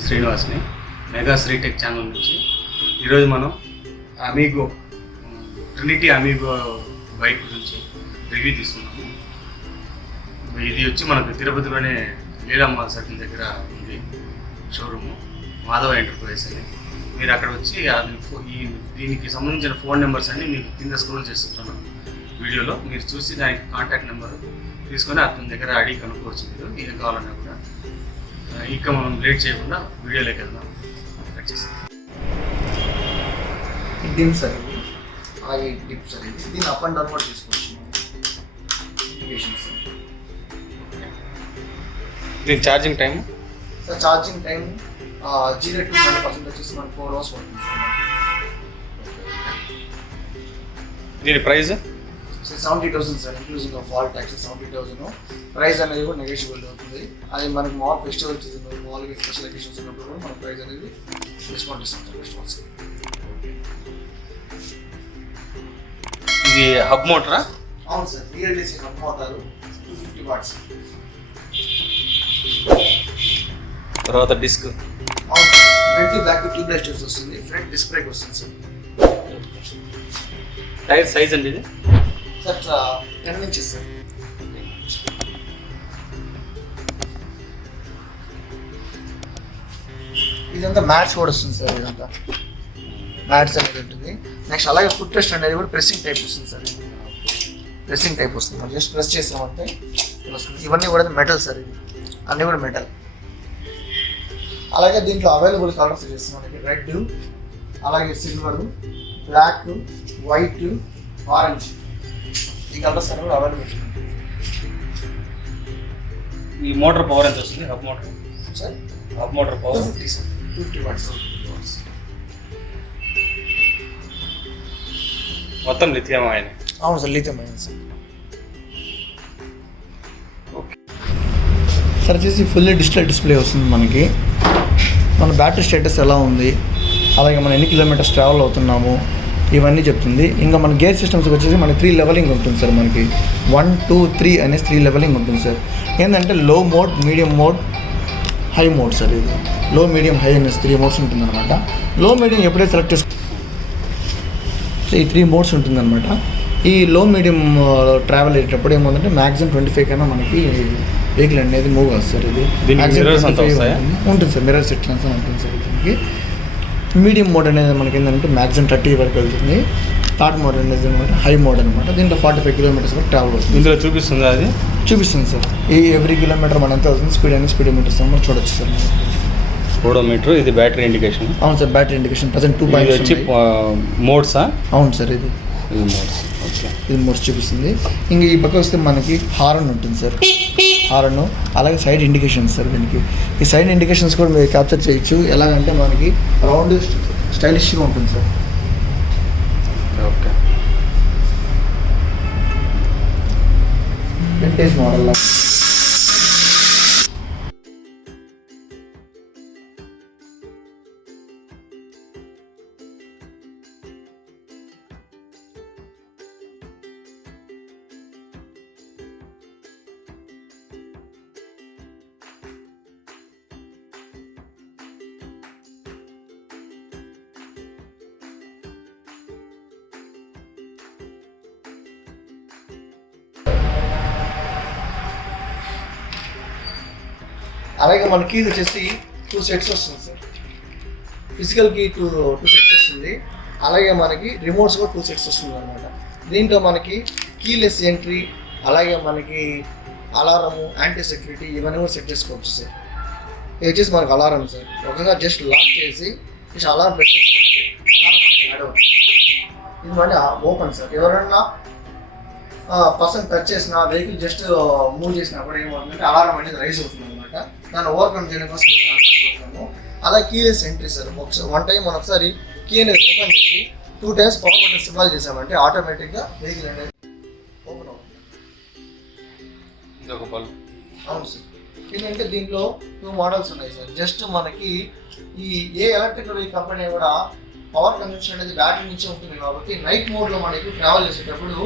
శ్రీనివాస్ని mega Sritech channel నుంచి ఈరోజు మనం అమీగో ట్రినిటీ అమీగో బైక్ గురించి రివ్యూ తీసుకున్నాము. ఇది వచ్చి మనకు తిరుపతిలోనే లీలమ్మ సర్కిల్ దగ్గర ఉంది షోరూము, మాధవ ఎంటర్ప్రైజ్ అని. మీరు అక్కడ వచ్చి దీనికి సంబంధించిన ఫోన్ నెంబర్స్ అన్ని మీకు కింద స్క్రోల్ చేస్తున్నాను వీడియోలో. మీరు చూసి దానికి కాంటాక్ట్ నెంబర్ తీసుకొని అతని దగ్గర అడిగి కనుక్కోవచ్చు. మీరు ఏం కావాలన్నా కూడా. ఇంకా మనం లేట్ చేయకుండా వీడియోలోకి వెళ్దాం. కట్ చేస్తాం. డిమ్ సార్ ఇది, అలాగే డిప్ సార్ ఇది. దీన్ని అప్ అండ్ డౌన్ కూడా తీసుకోవచ్చు. దీని charging time sir, charging time 0 to 100% వచ్చేసి మనకు 4 hours పడుతుంది సార్. దీని price sir 70,000 sir, including of all taxes 70,000. Price అనేది కూడా నెగోషియబుల్ అవుతుంది. అది మనకి మాల్ ఫెస్టివల్ సీజన్, మాల్గా స్పెషల్ అకేషన్స్ ఉన్నప్పుడు కూడా మన ప్రైస్ అనేది డిస్కౌంట్ ఇస్తాం సార్ కస్టమర్స్కి. ఇది హబ్ మోటరా? అవును sir, VLDC hub motor 250 watts. తర్వాత డిస్క్. అవును sir, front back tubeless doors వస్తుంది, ఫ్రంట్ డిస్క్ బ్రేక్ వస్తుంది సార్. టైర్ సైజ్ అండి ఇది సార్ 10 inches సార్. ఇదంతా మ్యాట్స్ కూడా వస్తుంది సార్. ఇదంతా మ్యాట్స్ అనేది ఉంటుంది. నెక్స్ట్ అలాగే ఫుట్ రెస్ట్ అనేది కూడా ప్రెస్సింగ్ టైప్ వస్తుంది సార్. ప్రెస్సింగ్ టైప్ వస్తుంది. మనం జస్ట్ ప్రెస్ చేసామంటే వస్తుంది. ఇవన్నీ కూడా మెటల్ సార్, ఇది అన్నీ కూడా మెటల్. అలాగే దీంట్లో అవైలబుల్ కలర్స్ చేస్తాం మనకి రెడ్, అలాగే సిల్వర్, బ్లాక్, వైట్, ఆరెంజ్. ఈ కలర్స్ అనేవి కూడా అవైలబుల్. ఈ మోటార్ పవర్ ఎంత వస్తుంది? Hub motor sir hub motor power 250 sir, 50 watts. మొత్తం లిథియం ఆయన. అవును సార్, లిథియం అయింది సార్. సార్ వచ్చేసి ఫుల్లీ డిజిటల్ డిస్ప్లే వస్తుంది మనకి. మన బ్యాటరీ స్టేటస్ ఎలా ఉంది, అలాగే మనం ఎన్ని కిలోమీటర్స్ ట్రావెల్ అవుతున్నాము, ఇవన్నీ చెప్తుంది. ఇంకా మన గేర్ సిస్టమ్స్కి వచ్చేసి మనకి 3 లెవెలింగ్ ఉంటుంది సార్. మనకి 1, 2, 3 అనేసి 3 లెవెలింగ్ ఉంటుంది సార్. ఏంటంటే లో mode, medium mode, high mode sir. ఇది లో, మీడియం, హై అనేసి 3 మోడ్స్ ఉంటుంది అనమాట. లో మీడియం ఎప్పుడైతే సెలెక్ట్ చేసుకో ఈ 3 మోడ్స్ ఉంటుందన్నమాట. ఈ లో మీడియం ట్రావెల్ అయ్యేటప్పుడు ఏముందంటే మ్యాక్సిమం 25 కన్నా మనకి వెహికల్ అనేది మూవ్ అవుతుంది సార్. ఇది ఉంటుంది సార్, మిర్రర్ సెక్షన్స్ ఉంటుంది సార్. దీనికి మీడియం మోడ్ అనేది మనకి ఏంటంటే మ్యాక్సిమం 30 వరకు వెళ్తుంది. థర్డ్ మోడ్ అనేది అనమాట హై మోడ్ అనమాట. దీంట్లో 45 kilometers వరకు ట్రావెల్ అవుతుంది. ఇందులో చూపిస్తుంది, అది చూపిస్తుంది సార్. ఈ ఎవ్రీ కిలోమీటర్ మనం ఎంత అవుతుంది స్పీడ్ అనేది స్పీడోమీటర్స్ మనం చూడొచ్చు సార్. స్పీడోమీటర్. ఇది బ్యాటరీ ఇండికేషన్. అవును సార్, బ్యాటరీ ఇండికేషన్ ప్రజెంట్ 2 వచ్చి మోడ్సా? అవును సార్, ఇది మోడ్స్. ఓకే, ఇది మోడ్స్ చూపిస్తుంది. ఇంక ఈ పక్క వస్తే మనకి హారన్ ఉంటుంది సార్. హారన్ అలాగే సైడ్ ఇండికేషన్స్ సార్. దీనికి ఈ సైడ్ ఇండికేషన్స్ కూడా మీరు క్యాప్చర్ చేయొచ్చు. ఎలాగంటే మనకి రౌండ్ స్టైలిష్గా ఉంటుంది సార్. Okay, vintage model. అలాగే మన కీస్ వచ్చేసి 2 sets వస్తుంది సార్. ఫిజికల్ కీ 2 sets వస్తుంది. అలాగే మనకి రిమోట్స్ కూడా 2 sets వస్తుంది అనమాట. దీంట్లో మనకి కీలెస్ ఎంట్రీ, అలాగే మనకి అలారము, యాంటీ సెక్యూరిటీ ఇవన్నీ కూడా సెట్ చేసుకోవచ్చు సార్. ఇది వచ్చేసి మనకి అలారం సార్. ఒకసారి జస్ట్ లాక్ చేసి జస్ట్ అలారం ప్రెస్ చేసామంటే అలారం మనకి యాడ్ అవుతుంది. ఇది మళ్ళీ ఓపెన్ సార్. ఎవరైనా పర్సన్ టచ్ చేసిన వెహికల్ జస్ట్ మూవ్ చేసినా కూడా ఏమవుతుందంటే అలారం అనేది రైజ్ అవుతుంది అనమాట. దాన్ని ఓవర్కమ్ చేయడం కోసం అనుకుంటున్నాము. అలాగే keyless entry sir. One time మనం ఒకసారి కీ అనేది ఓపెన్ చేసి 2 times పవర్ బటన్ సింబల్ చేసామంటే ఆటోమేటిక్గా వెహికల్ అనేది ఓపెన్ అవుతుంది. అవును సార్. ఏంటంటే దీంట్లో 2 మోడల్స్ ఉన్నాయి సార్. జస్ట్ మనకి ఈ ఎలక్ట్రికల్ కంపెనీ కూడా పవర్ కన్జంప్షన్ అనేది బ్యాటరీ నుంచి ఉంటుంది కాబట్టి నైట్ మోడ్లో మనకి ట్రావెల్ చేసేటప్పుడు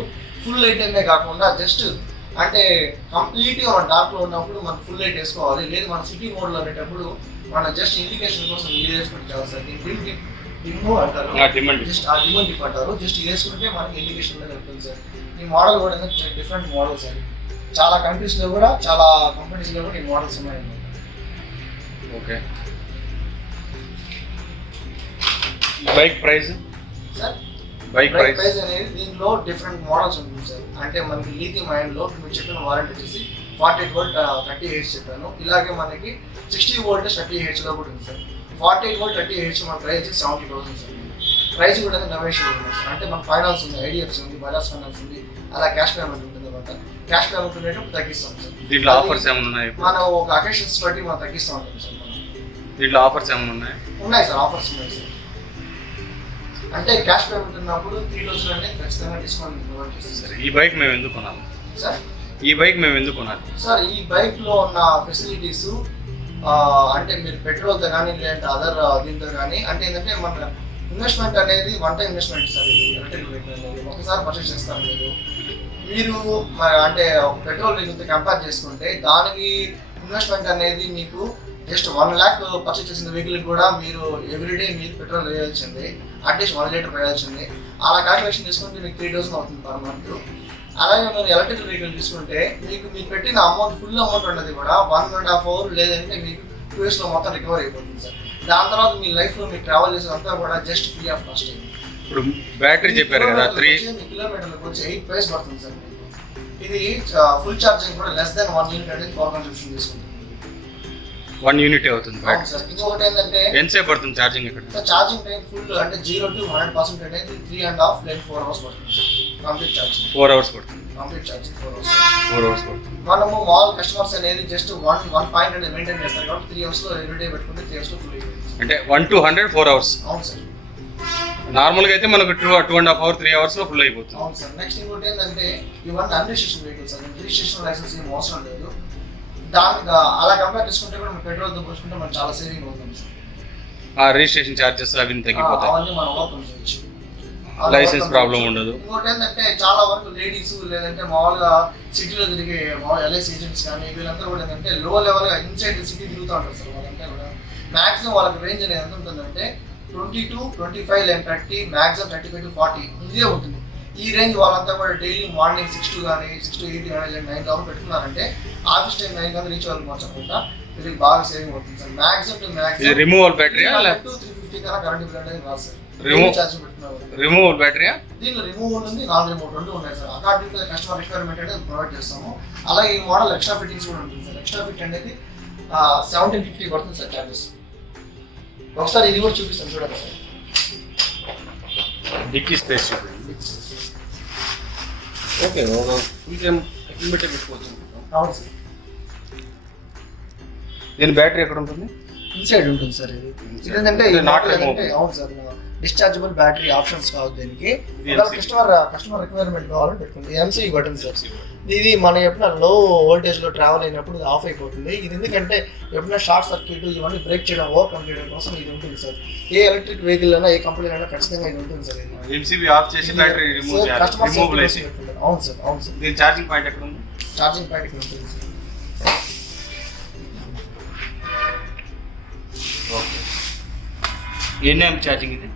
ఫుల్ లైట్ అనే కాకుండా జస్ట్ అంటే కంప్లీట్గా మనం డార్క్లో ఉన్నప్పుడు మనం ఫుల్ లైట్ వేసుకోవాలి. లేదు మనం సిటీ మోడ్లో అనేటప్పుడు మన జస్ట్ ఇండికేషన్ కోసం ఇది వేసుకుంటే చాలు సార్. డిమ్ అంటారు, జస్ట్ ఆ డిమ్ డిప్ అంటారు. జస్ట్ ఇది వేసుకుంటే మనకి ఇండికేషన్ కలుగుతుంది సార్. ఈ మోడల్ కూడా డిఫరెంట్ మోడల్స్ సార్. చాలా కంట్రీస్లో కూడా చాలా కంపెనీస్లో కూడా ఈ మోడల్స్ ఉన్నాయండి. Okay. Bike price sir, bike price అనేది దీంట్లో డిఫరెంట్ మోడల్స్ ఉంటుంది సార్. అంటే మనకి లీథియం అయన్లో మీరు చెప్పిన వారంటీ వచ్చేసి 48 వోల్ట్ 30 హెచ్ చెప్పాను. ఇలాగే మనకి 60 వోల్ట్ 30 హెచ్లో కూడా ఉంది సార్. 48 వోల్ట్ 30 హెచ్ మన ప్రైస్ వచ్చి 70,000 సార్. ప్రైస్ కూడా నెగోషియబుల్ ఉంది సార్. అంటే మన ఫైనాన్స్ ఉంది, ఐడిఎఫ్సి ఉంది, బజాజ్ ఫైనాన్స్ ఉంది, అలా క్యాష్ పేమెంట్ ఉంటుంది అనమాట. క్యాష్ పేమెంట్ ఉండేటప్పుడు తగ్గిస్తాం సార్. దీంట్లో ఆఫర్స్ ఏమైనా ఉన్నాయి? మనం ఒక అకేషన్స్ బట్టి మనం తగ్గిస్తూ ఉంటాం సార్. దీంట్లో ఆఫర్స్ ఏమైనా ఉన్నాయి? ఉన్నాయి సార్, ఆఫర్స్ ఉన్నాయి సార్. అంటే క్యాష్ పేమెంట్ ఉన్నప్పుడు 3,000 అంటే ఖచ్చితంగా డిస్కౌంట్ ప్రొవైడ్ చేస్తాం సార్. ఈ బైక్ మేము ఎందుకు కొనాలి సార్? ఈ బైక్ మేము ఎందుకు కొనాలి సార్? ఈ బైక్లో ఉన్న ఫెసిలిటీస్ అంటే మీరు పెట్రోల్తో కానీ లేదంటే అదర్ దీంతో కానీ, అంటే ఏంటంటే మన ఇన్వెస్ట్మెంట్ అనేది వన్ టైం ఇన్వెస్ట్మెంట్ సార్. ఇది ఎలక్ట్రిక్ వెహికల్ అనేది ఒకసారి పర్చేస్ చేస్తారు మీరు అంటే పెట్రోల్ వెహికల్తో కంపేర్ చేసుకుంటే దానికి ఇన్వెస్ట్మెంట్ అనేది మీకు జస్ట్ 1 lakh పర్చేస్ చేసిన వెహికల్ కూడా మీరు ఎవ్రీడే మీరు పెట్రోల్ వేయాల్సింది, అట్లీస్ట్ 1 లీటర్ వేయాల్సింది. అలా క్యాల్కులేషన్ తీసుకుంటే మీకు 3,000 అవుతుంది పర్ మంత్. అలాగే మీరు ఎలక్ట్రిక్ వెహికల్ తీసుకుంటే మీకు మీరు పెట్టిన అమౌంట్ ఫుల్ అమౌంట్ ఉన్నది కూడా 1.5 hours లేదంటే మీకు 2 days మొత్తం రికవర్ అయిపోతుంది సార్. దాని తర్వాత మీ లైఫ్లో మీరు ట్రావెల్ చేసేదంతా కూడా జస్ట్ ఫ్రీ ఆఫ్ కాస్ట్. ఇప్పుడు బ్యాటరీ చెప్పారు కదా 3 కిలోమీటర్లకు వచ్చి 8 price పడుతుంది సార్ మీకు. ఇది ఫుల్ ఛార్జింగ్ కూడా లెస్ దెన్ 1 unit అనేది పవర్ కన్సంప్షన్ తీసుకుంటుంది. 1 unit అవుతుంది. ఇంకొకటి ఏంటంటే ఎంతసేపు పడుతుంది ఛార్జింగ్? ఇక్కడ ఛార్జింగ్ టైం ఫుల్ అంటే 0 to 100% అనేది 3.5 లేదా 4 hours పడుతుంది సార్. కంప్లీట్ ఛార్జింగ్ 4 hours పడుతుంది. కంప్లీట్ ఛార్జింగ్ 4 hours పడుతుంది. మనము మాల్ కస్టమర్స్ అనేది జస్ట్ 1 పాయింట్ అనేది మెయింటైన్ చేస్తారు కాబట్టి 3 hours లో ఎవ్రీడే పెట్టుకుంటే 3 hours లో ఫుల్ అయిపోతుంది. అంటే 1 to 100 4 hours. అవును సార్. నార్మల్గా అయితే మనకు 2.5 hours 3 hours లో ఫుల్ అయిపోతుంది. అవును సార్. నెక్స్ట్ ఇంకోటి ఏంటంటే ఇవన్నీ అన్రిజిస్ట్రేషన్ వెహికల్స్ సార్. రిజిస్ట్రేషన్ లైసెన్స్ ఏం అవసరం లేదు. దానికి అలా కంపేర్ చేసుకుంటే కూడా మనం పెట్రోల్తో పోల్చుకుంటే మనం చాలా సేవింగ్ అవుతాం సార్. రిజిస్ట్రేషన్ ఛార్జెస్ అవి తగ్గిపోతాయి. అవన్నీ మనం ఓపెన్ చేయొచ్చు. లైసెన్స్ ప్రాబ్లం ఉండదు. ఇంకోటి ఏంటంటే చాలా వరకు లేడీస్ లేదంటే మామూలుగా సిటీలో తిరిగే మామూలు ఎల్ఐసి ఏజెంట్స్ కానీ వీళ్ళందరూ కూడా ఏంటంటే లో లెవెల్గా ఇన్సైడ్ సిటీ తిరుగుతూ ఉంటారు సార్. వాళ్ళంతా కూడా మ్యాక్సిమం వాళ్ళకి రేంజ్ అనేది ఎంత ఉంటుందంటే 20 to 25 లేదా 30, మ్యాక్సిమం 35 to 40 ఇదే ఉంటుంది. ఈ రేంజ్ వాళ్ళంతా కూడా డైలీ మార్నింగ్ 6 to కానీ 6 to 8 కానీ లేదా 9 దాకా పెట్టుకున్నారంటే ఆఫీస్ టైం 9 కానీ రీచ్ అవ్వాలి మార్చకుండా వీళ్ళకి బాగా సేవింగ్ అవుతుంది sir. Maximum to maximum removal battery 350 కన్నా కరెంట్ బిల్ అనేది రాదు సార్. ఛార్జింగ్ పెట్టుకున్నారు. రిమూవల్ బ్యాటరీ దీనిలో రిమూవల్ ఉంది, నాన్ రిమూవల్ రెండు ఉన్నాయి sir. According to customer requirement అనేది ప్రొవైడ్ చేస్తాము. అలాగే ఈ మోడల్ ఎక్స్ట్రా ఫిట్టింగ్స్ కూడా ఉంటుంది సార్. ఎక్స్ట్రా ఫిట్ అనేది 1750 పడుతుంది సార్ ఛార్జెస్. ఒకసారి ఇది కూడా చూపిస్తాను చూడండి sir. Dickey space okay full time kilometre పెట్టుకోవచ్చు. అవును సార్. దీని బ్యాటరీ ఎక్కడ ఉంటుంది? ఇన్సైడ్ ఉంటుంది సార్. ఇది ఏంటంటే అవును సార్, డిశ్చార్జబుల్ బ్యాటరీ ఆప్షన్స్ కావాలి దీనికి. కస్టమర్ రిక్వైర్మెంట్ కావాలని పెట్టుకుంది. MC button sir. ఇది మనం ఎప్పుడైనా లో వోల్టేజ్లో ట్రావెల్ అయినప్పుడు ఇది ఆఫ్ అయిపోతుంది. ఇది ఎందుకంటే ఎప్పుడైనా షార్ట్ సర్క్యూట్ ఇవన్నీ బ్రేక్ చేయడం ఓవర్కమ్ చేయడం కోసం ఇది ఉంటుంది సార్. ఏ ఎలక్ట్రిక్ వెహికల్ అయినా ఏ కంపెనీ అయినా ఖచ్చితంగా ఇది ఉంటుంది సార్. ఎంసీబీ ఆఫ్ చేసి బ్యాటరీ రిమూవ్ చేయాలి. అవును సార్. అవును సార్. దీని ఛార్జింగ్ పాయింట్ ఎక్కడ ఉంది? ఛార్జింగ్ పాయింట్ ఇక్కడ ఉంటుంది సార్. ఓకే. ఎన్ని amp ఛార్జింగ్ ఇది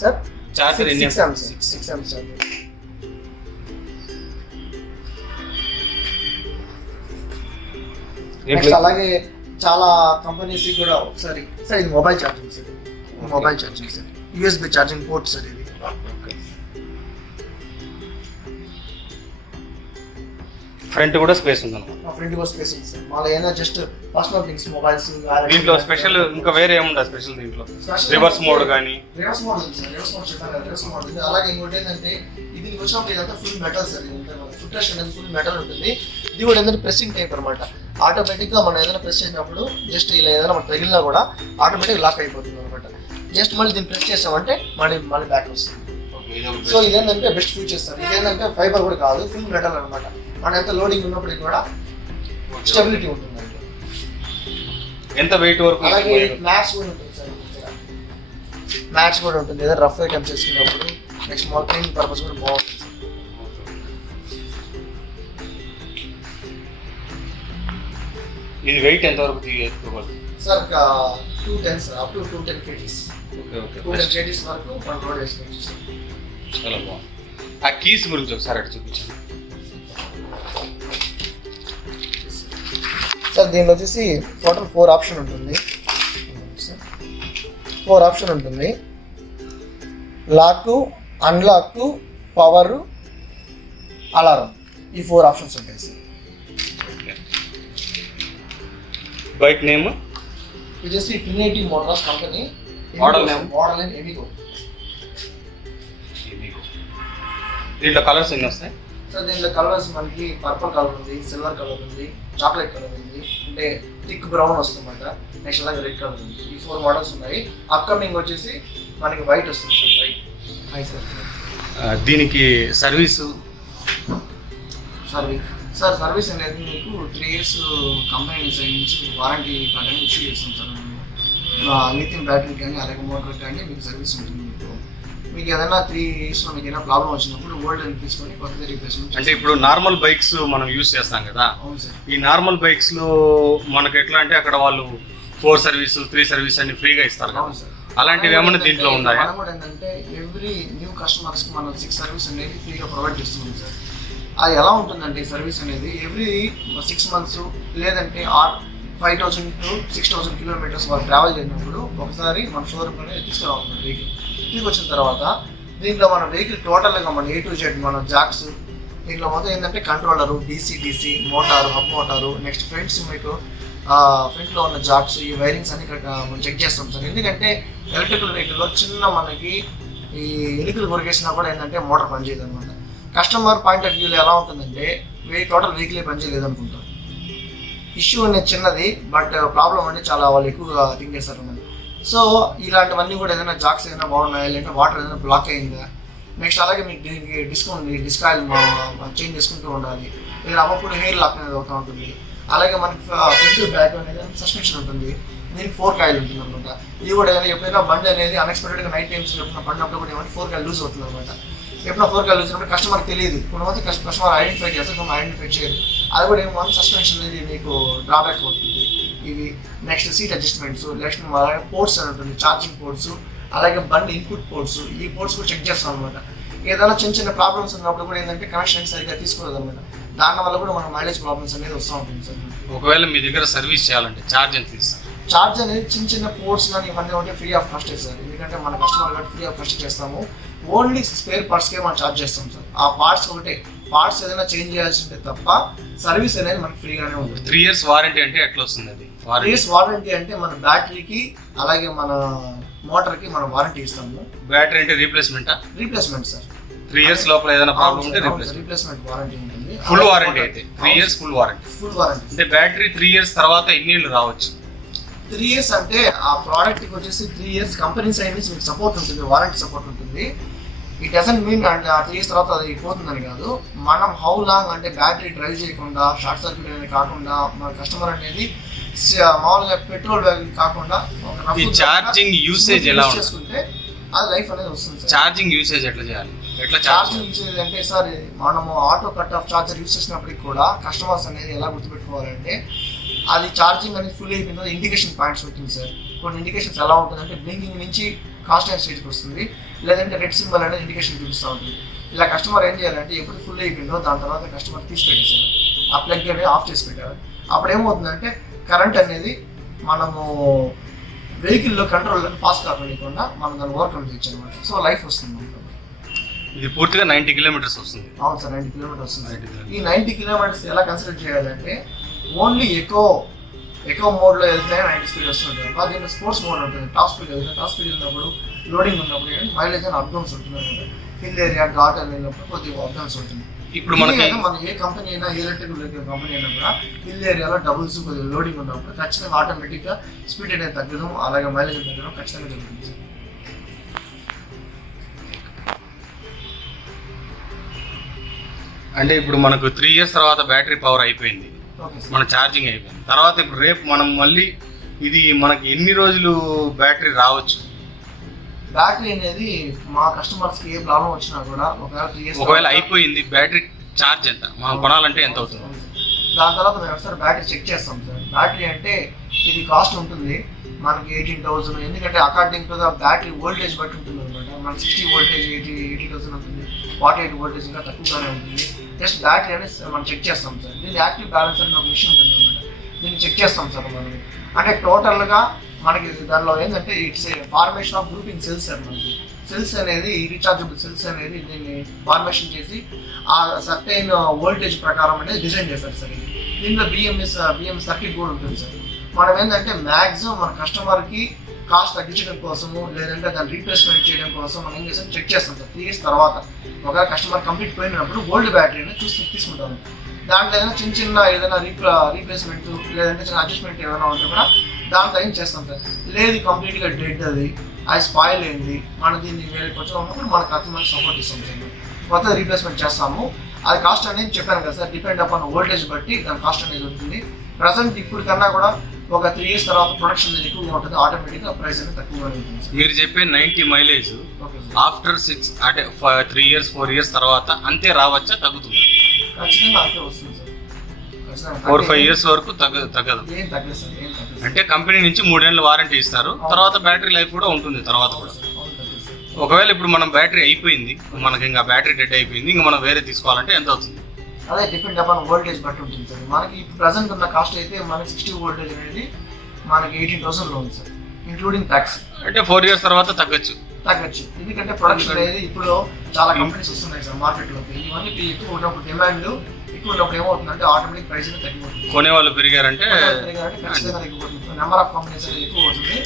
సార్? చార్జర్ ఎన్ని 6 amps ఛార్జింగ్. నెక్స్ట్ అలాగే చాలా కంపెనీస్ కూడా ఒకసారి సార్ ఇది mobile charging sir. Mobile charging sir. USB charging port sir ఇది. ఫ్రంట్ కూడా స్పేస్ ఉంది అన్నమాట. ఫ్రంట్ కూడా స్పేస్ ఉంది సార్. మళ్ళీ ఏదైనా జస్ట్ పర్సనల్ థింగ్స్ మొబైల్స్ దీంట్లో స్పెషల్ ఇంకా వేరే ఏముందా స్పెషల్ దీంట్లో? రివర్స్ మోడ్ కానీ రివర్స్ మోడ్ ఉంది సార్. రివర్స్ మోడ్ చెప్పాను కదా, రివర్స్ మోడ్ ఉంది. అలాగే ఇంకోటి ఏంటంటే ఇది వచ్చినప్పుడు ఇదంతా full metal sir. Foot rest అనేది ఫుల్ మెటల్ ఉంటుంది. ఇది కూడా ఏంటంటే ప్రెస్సింగ్ టైప్ అనమాట. ఆటోమేటిక్గా మనం ఏదైనా ప్రెస్ చేసినప్పుడు జస్ట్ ఇలా ఏదైనా మనం తగిలినా కూడా ఆటోమేటిక్ లాక్ అయిపోతుంది అనమాట. జస్ట్ మళ్ళీ దీన్ని ప్రెస్ చేసామంటే మళ్ళీ బ్యాక్ వస్తుంది. సో ఇదేంటంటే బెస్ట్ ఫీచర్స్ సార్. ఇదేంటంటే ఫైబర్ కూడా కాదు, ఫుల్ మెటల్ అనమాట. మన ఎంత లోడింగ్ ఉన్నప్పటికీ కూడా స్టెబిలిటీ ఉంటుంది. ఎంత వెయిట్ వరకు? అలాగే మ్యాట్స్ కూడా ఉంటుంది సార్. మ్యాట్స్ కూడా ఉంటుంది. ఏదైనా రఫ్ ఐటమ్స్ చేసుకున్నప్పుడు నెక్స్ట్ మాల్ క్లీనింగ్ పర్పస్ కూడా బాగుంటుంది. ఇది వెయిట్ ఎంత వరకు తీసుకోగలదు sir 210 sir, up to 210 kgs. Okay okay 210 kgs వరకు మనం లోడ్ వేసుకోవచ్చు సార్. చాలా బాగుంది. ఆ కీస్ గురించి ఒకసారి అటు చూపించండి. సార్ దీనిలో వచ్చేసి టోటల్ 4 ఆప్షన్ ఉంటుంది. 4 ఆప్షన్ ఉంటుంది. లాక్, అన్లాక్, పవర్, అలారం, ఈ 4 ఆప్షన్స్ ఉంటాయి సార్. బైక్ నేమ్ వచ్చేసి Trinity motors company. Model name Amigo. దీంట్లో కలర్స్ ఎన్ని వస్తాయి సార్? దీంట్లో కలర్స్ మనకి పర్పుల్ కలర్ ఉంది, సిల్వర్ కలర్ ఉంది, చాక్లెట్ కలర్ ఉంది, అంటే థిక్ బ్రౌన్ వస్తుందన్నమాట. నెక్స్ట్ అలాగే రెడ్ కలర్ ఉంది. ఈ 4 మోడల్స్ ఉన్నాయి. అప్కమింగ్ వచ్చేసి మనకి వైట్ వస్తుంది సార్. White hi sir. దీనికి సర్వీసు సర్వీస్ అనేది మీకు 3 years కంపెనీ డిజైన్ నుంచి వారంటీ కార్డ్ అని ఇష్యూ చేస్తాం సార్. లిథియం బ్యాటరీ కానీ అలాగే మోటార్ కానీ మీకు సర్వీస్ ఉంటుంది. మీకు ఏదైనా 3 yearsలో మీకు ఏదైనా ప్రాబ్లం వచ్చినప్పుడు ఓల్డ్ తీసుకొని కొత్తది రీప్లేస్మెంట్. అంటే ఇప్పుడు నార్మల్ బైక్స్ మనం యూస్ చేస్తాం కదా, అవును సార్. ఈ నార్మల్ బైక్స్ లో మనకు ఎట్లా అంటే అక్కడ వాళ్ళు 4 సర్వీస్ 3 సర్వీస్ అని ఫ్రీగా ఇస్తారు కదా, అవును సార్. అలాంటివి ఏమైనా దీంట్లో ఉన్నాయా? మనం కూడా ఏంటంటే ఎవ్రీ న్యూ కస్టమర్స్కి మనం 6 సర్వీస్ అనేది ఫ్రీగా ప్రొవైడ్ చేస్తున్నాం సార్. అది ఎలా ఉంటుందంటే సర్వీస్ అనేది ఎవ్రీ 6 months లేదంటే 5,000 to 6,000 kilometers వాళ్ళు ట్రావెల్ చేసినప్పుడు ఒకసారి మన షోరూమ్ అనేది తీసుకురావాలి వెహికల్. తీసుకొచ్చిన తర్వాత దీంట్లో మన వెహికల్ టోటల్గా మన A to Z మన జాక్స్, దీంట్లో మొత్తం ఏంటంటే controller, DC motor, hub motor, next fronts మీకు ఫ్రంట్లో ఉన్న జాక్స్, ఈ వైరింగ్స్ అన్ని మనం చెక్ చేస్తాం సార్. ఎందుకంటే ఎలక్ట్రికల్ వెహికల్లో చిన్న మనకి ఈ ఎలుకలు కొరికేసినా కూడా ఏంటంటే మోటార్ పనిచేయదు అనమాట. కస్టమర్ పాయింట్ ఆఫ్ వ్యూలో ఎలా ఉంటుందంటే టోటల్ వెహికలే పనిచేయలేదు అనుకుంటారు. ఇష్యూ అనేది చిన్నది, బట్ ప్రాబ్లం అంటే చాలా వాళ్ళు ఎక్కువగా థింక్ చేస్తారు అన్నమాట. సో ఇలాంటివన్నీ కూడా ఏదైనా జాక్స్ ఏదైనా బాగున్నాయా, లేదంటే వాటర్ ఏదైనా బ్లాక్ అయిందా, నెక్స్ట్ అలాగే మీకు దీనికి డిస్క్ ఆయిల్ చేంజ్ చేసుకుంటూ ఉండాలి. లేదా అవ్వప్పుడు హెయిర్ లాక్ అనేది అవుతూ ఉంటుంది. అలాగే మనకి ఫ్రంట్ బ్యాక్ అనేది సస్పెన్షన్ ఉంటుంది. దీనికి 4 కాయిల్ ఉంటుంది అనమాట. ఇది కూడా ఎప్పుడైనా బండి అనేది అన్ఎక్స్పెక్టెడ్గా నైట్ టైమ్స్ ఎప్పుడైనా పడినప్పుడు కూడా ఏమంటే 4 కాయిల్ లూజ్ అవుతుంది అనమాట. ఎప్పుడైనా 4 కాయిల్ లూజ్ అయినప్పుడు కస్టమర్కి తెలియదు. కొంతమంది కస్టమర్ ఐడెంటిఫై చేస్తారు, కొంచెం ఐడెంటిఫై చేయరు. అది కూడా ఏమో సస్పెన్షన్ అనేది మీకు డ్రాబ్యాక్ అవుతుంది. ఇవి నెక్స్ట్ సీట్ అడ్జస్ట్మెంట్స్, నెక్స్ట్ అలాగే పోర్ట్స్ అని ఉంటుంది, ఛార్జింగ్ పోర్ట్స్, అలాగే బండి ఇన్పుట్ పోర్ట్స్, ఈ పోర్ట్స్ కూడా చెక్ చేస్తాం అనమాట. ఏదైనా చిన్న ప్రాబ్లమ్స్ ఉన్నప్పుడు కూడా ఏంటంటే కనెక్షన్ సరిగ్గా తీసుకోలేదు అనమాట. దానివల్ల కూడా మన మైలేజ్ ప్రాబ్లమ్స్ అనేది వస్తూ ఉంటుంది సార్. ఒకవేళ మీ దగ్గర సర్వీస్ చేయాలంటే ఛార్జ్ ఎంత ఇస్తారు? ఛార్జ్ అనేది చిన్న పోర్ట్స్ కానీ ఇవన్నీ ఉంటే ఫ్రీ ఆఫ్ కాస్ట్ సార్. ఎందుకంటే మన కస్టమర్ కాబట్టి ఫ్రీ ఆఫ్ కాస్ట్ చేస్తాము. ఓన్లీ స్పేర్ పార్ట్స్కే మనం ఛార్జ్ చేస్తాం సార్. ఆ పార్ట్స్ ఒకటే, పార్ట్స్ ఏదైనా చేంజ్ చేయాల్సి ఉంటే తప్ప సర్వీస్ అనేది మనకి ఫ్రీగానే ఉంటుంది. 3 years వారంటీ అంటే ఎట్లా వస్తుంది అది? 3 years వారంటీ అంటే మన బ్యాటరీకి అలాగే మన మోటార్కి మనం వారంటీ ఇస్తాము. బ్యాటరీ అంటే రీప్లేస్మెంట్ సార్. 3 years లోపల ఏదైనా ప్రాబ్లం ఉంటే రీప్లేస్మెంట్ వారంటీ ఉంటుంది. ఫుల్ వారంటీ అయితే 3 years ఫుల్ వారంటీ. అంటే బ్యాటరీ 3 years తర్వాత ఎన్ని ఏళ్ళు రావచ్చు? 3 years అంటే ఆ ప్రోడక్ట్కి వచ్చేసి 3 years కంపెనీ సైడ్ నుంచి మీకు సపోర్ట్ ఉంటుంది, వారంటీ సపోర్ట్ ఉంటుంది. ఇట్ డజంట్ మీన్ అంటే ఆ 3 years తర్వాత అది పోతుందని కాదు. మనం హౌ లాంగ్ అంటే బ్యాటరీ డ్రైవ్ చేయకుండా, షార్ట్ సర్క్యూట్ అనేది కాకుండా, మన కస్టమర్ అనేది మామూలుగా పెట్రోల్ బ్యాగ్ కాకుండా ఈ ఛార్జింగ్ యూసేజ్ ఎలా చేసుకుంటే అది లైఫ్ అనేది వస్తుంది సార్. ఛార్జింగ్ యూసేజ్ ఎట్లా చేయాలి? ఛార్జింగ్ యూసేజ్ అంటే సార్ మనము auto cut off charger use చేసినప్పటికి కూడా కస్టమర్స్ అనేది ఎలా గుర్తుపెట్టుకోవాలంటే అది ఛార్జింగ్ అనేది ఫుల్ అయిపోయిందో ఇండికేషన్ పాయింట్స్ ఉంటుంది సార్. కొన్ని ఇండికేషన్స్ ఎలా ఉంటుందంటే బ్లింకింగ్ నుంచి కాన్స్టెంట్ స్టేజ్కి వస్తుంది, లేదంటే రెడ్ సింబల్ అనేది ఇండికేషన్ చూపిస్తూ ఉంటుంది. ఇలా కస్టమర్ ఏం చేయాలంటే ఎప్పుడు ఫుల్ అయిపోయిందో దాని తర్వాత కస్టమర్ తీసి పెట్టేసారు, ఆ ప్లగ్ అనేది ఆఫ్ చేసి పెట్టారు. అప్పుడు ఏమవుతుందంటే కరెంట్ అనేది మనము వెహికల్లో కంట్రోల్ పాస్ కాకుండా మనం దాన్ని ఓవర్కమ్ చేయొచ్చు అనమాట. సో లైఫ్ వస్తుంది. ఇది పూర్తిగా 90 kilometers వస్తుంది. అవును సార్, 90 kilometers వస్తుంది. ఈ 90 kilometers ఎలా కన్సిడర్ చేయాలంటే ఓన్లీ ఎకో మోడ్లో వెళ్తే 90 స్పీడ్ వస్తుంది. దీంట్లో స్పోర్ట్స్ మోడ్ ఉంటుంది, టాప్ స్పీడ్ వెళ్తుంది. టాప్ స్పీడ్ వెళ్ళినప్పుడు లోడింగ్ ఉన్నప్పుడు మైలేజ్ అని అప్డౌన్స్ ఉంటుంది అనమాట. హిల్ ఏరియా ఘాట్ వెళ్ళినప్పుడు కొద్దిగా అప్డౌన్స్ ఉంటుంది. ఇప్పుడు మన ఏ కంపెనీ అయినా, ఏ ఎలక్ట్రికల్ వెహికల్ కంపెనీ అయినా కూడా హిల్ ఏరియాలో డబుల్స్ కొద్దిగా లోడింగ్ ఉన్నప్పుడు ఖచ్చితంగా ఆటోమేటిక్గా స్పీడ్ అనేది తగ్గడం, అలాగే మైలేజ్ తగ్గడం ఖచ్చితంగా జరుగుతుంది సార్. అంటే ఇప్పుడు మనకు 3 years తర్వాత బ్యాటరీ పవర్ అయిపోయింది, మన ఛార్జింగ్ అయిపోయింది తర్వాత ఇప్పుడు రేపు మనం మళ్ళీ ఇది మనకి ఎన్ని రోజులు బ్యాటరీ రావచ్చు? బ్యాటరీ అనేది మా కస్టమర్స్కి ఏ ప్రాబ్లం వచ్చినా కూడా ఒకవేళ అయిపోయింది బ్యాటరీ ఛార్జ్ ఎంత మనం కొనాలంటే ఎంత అవుతుంది? దాని తర్వాత మేము ఒకసారి బ్యాటరీ చెక్ చేస్తాం సార్. బ్యాటరీ అంటే ఇది కాస్ట్ ఉంటుంది మనకి 18,000, ఎందుకంటే according to the battery voltage బట్టి ఉంటుంది అనమాట. మనకి 60 వోల్టేజ్ 80,000 ఉంటుంది, 48 వోల్టేజ్ ఇంకా తక్కువగానే ఉంటుంది. జస్ట్ బ్యాటరీ అనేది మనం చెక్ చేస్తాం సార్. దీన్ని యాక్టివ్ బ్యాలెన్స్ అనే ఒక మిషన్ ఉంటుంది అనమాట, దీన్ని చెక్ చేస్తాం సార్ మనం. అంటే టోటల్గా మనకి దానిలో ఏంటంటే it's a formation of grouping cells sir. మనకి సెల్స్ అనేది రీఛార్జబుల్ సెల్స్ అనేది దీన్ని ఫార్మేషన్ చేసి ఆ సర్టైన్ వోల్టేజ్ ప్రకారం అనేది డిజైన్ చేస్తారు సార్. దీనిలో బిఎం సర్క్యూట్ కూడా ఉంటుంది సార్. మనం ఏంటంటే మ్యాక్సిమం మన కస్టమర్కి కాస్ట్ తగ్గించడం కోసము లేదంటే దాన్ని రీప్లేస్మెంట్ చేయడం కోసం మనం ఏం చేస్తాం చెక్ చేస్తాం సార్. 3 years తర్వాత ఒకవేళ కస్టమర్ కంప్లీట్ పోయినప్పుడు ఓల్డ్ బ్యాటరీ అనేది చూసి తీసుకుంటాము. దాంట్లో ఏదైనా చిన్న ఏదైనా రీప్లేస్మెంట్ లేదంటే చిన్న అడ్జస్ట్మెంట్ ఏమైనా ఉంటే కూడా దాంట్లో ఏం చేస్తాం సార్. లేదు కంప్లీట్గా డెడ్ అది స్పాయిల్ అయింది, మనం దీన్ని వేరే కొంచెం ఉన్నప్పుడు మన కస్టమర్కి సపోర్ట్ ఇస్తాం సార్. కొత్త రీప్లేస్మెంట్ చేస్తాము. అది కాస్ట్ అనేది చెప్పాను కదా సార్, డిపెండ్ అపాన్ వోల్టేజ్ బట్టి దాని కాస్ట్ అనేది ఉంటుంది. ప్రజెంట్ ఇప్పుడు కన్నా కూడా ఒక 3 years తర్వాత ప్రొడక్షన్ అనేది ఎక్కువగా ఉంటుంది, ఆటోమేటిక్గా ప్రైస్ అనేది తక్కువగా ఉంటుంది సార్. మీరు చెప్పే 90 మైలేజ్ ఓకే సార్. ఆఫ్టర్ 6 అంటే 3 years 4 years తర్వాత అంతే రావచ్చా, తగ్గుతుందా? ఖచ్చితంగా అంతే వస్తుంది సార్. 4-5 years వరకు తగ్గదు. ఏం తగ్గలేదు సార్, ఏం తగ్గలేదు. అంటే కంపెనీ నుంచి 3 ఏళ్ళ వారంటీ ఇస్తారు, తర్వాత బ్యాటరీ లైఫ్ కూడా ఉంటుంది తర్వాత కూడా. ఒకవేళ ఇప్పుడు మనం బ్యాటరీ అయిపోయింది, మనకి ఇంకా బ్యాటరీ డెడ్ అయిపోయింది, ఇంకా మనం వేరే తీసుకోవాలంటే ఎంత అవుతుంది? అదే డిపెండ్ అపాన్ వోల్టేజ్ బట్టి ఉంటుంది సార్. మనకి ప్రజెంట్ ఉన్న కాస్ట్ అయితే మనకి 60 వోల్టేజ్ అనేది మనకి 18,000 ఉంది సార్, ఇంక్లూడింగ్ ట్యాక్స్. అంటే 4 years తర్వాత తగ్గచ్చు. ఎందుకంటే ప్రొడక్షన్ అనేది ఇప్పుడు చాలా కంపెనీస్ వస్తున్నాయి సార్ మార్కెట్లోకి. ఇవన్నీ ఎక్కువ ఉన్నప్పుడు డిమాండ్ ఎక్కువ ఉన్నప్పుడు ఏమవుతుందంటే ఆటోమేటిక్ ప్రైస్ అనేది తగ్గిపోతుంది. కొనేవాళ్ళు పెరిగారంటే ఖచ్చితంగా తగ్గిపోతుంది. నెంబర్ ఆఫ్ కంపెనీస్ అనేది ఎక్కువ అవుతుంది.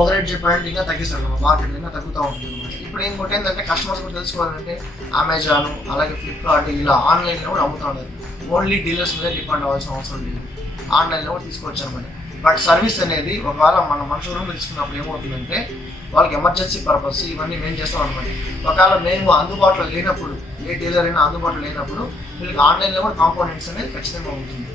ఒక రేట్ చెప్పాలంటే ఇంకా తగ్గిస్తారు మార్కెట్లో, ఇంకా తగ్గుతూ ఉంటుంది అనమాట. ఇప్పుడు ఇంకోటి ఏంటంటే కస్టమర్స్ కూడా తెలుసుకోవాలంటే అమెజాన్ అలాగే ఫ్లిప్కార్ట్ ఇలా ఆన్లైన్లో కూడా అమ్ముతూ ఉన్నారు. ఓన్లీ డీలర్స్ మీద డిపెండ్ అవ్వాల్సిన అవసరం లేదు, ఆన్లైన్లో కూడా తీసుకోవచ్చు అనమాట. బట్ సర్వీస్ అనేది ఒకవేళ మన షోరూమ్ తీసుకున్నప్పుడు ఏమవుతుందంటే వాళ్ళకి ఎమర్జెన్సీ పర్పస్ ఇవన్నీ మేము చేస్తాం అనమాట. ఒకవేళ మేము అందుబాటులో లేనప్పుడు, ఏ డీలర్ అయినా అందుబాటులో లేనప్పుడు వీళ్ళకి ఆన్లైన్లో కూడా కాంపోనెంట్స్ అనేది ఖచ్చితంగా ఉంటుంది.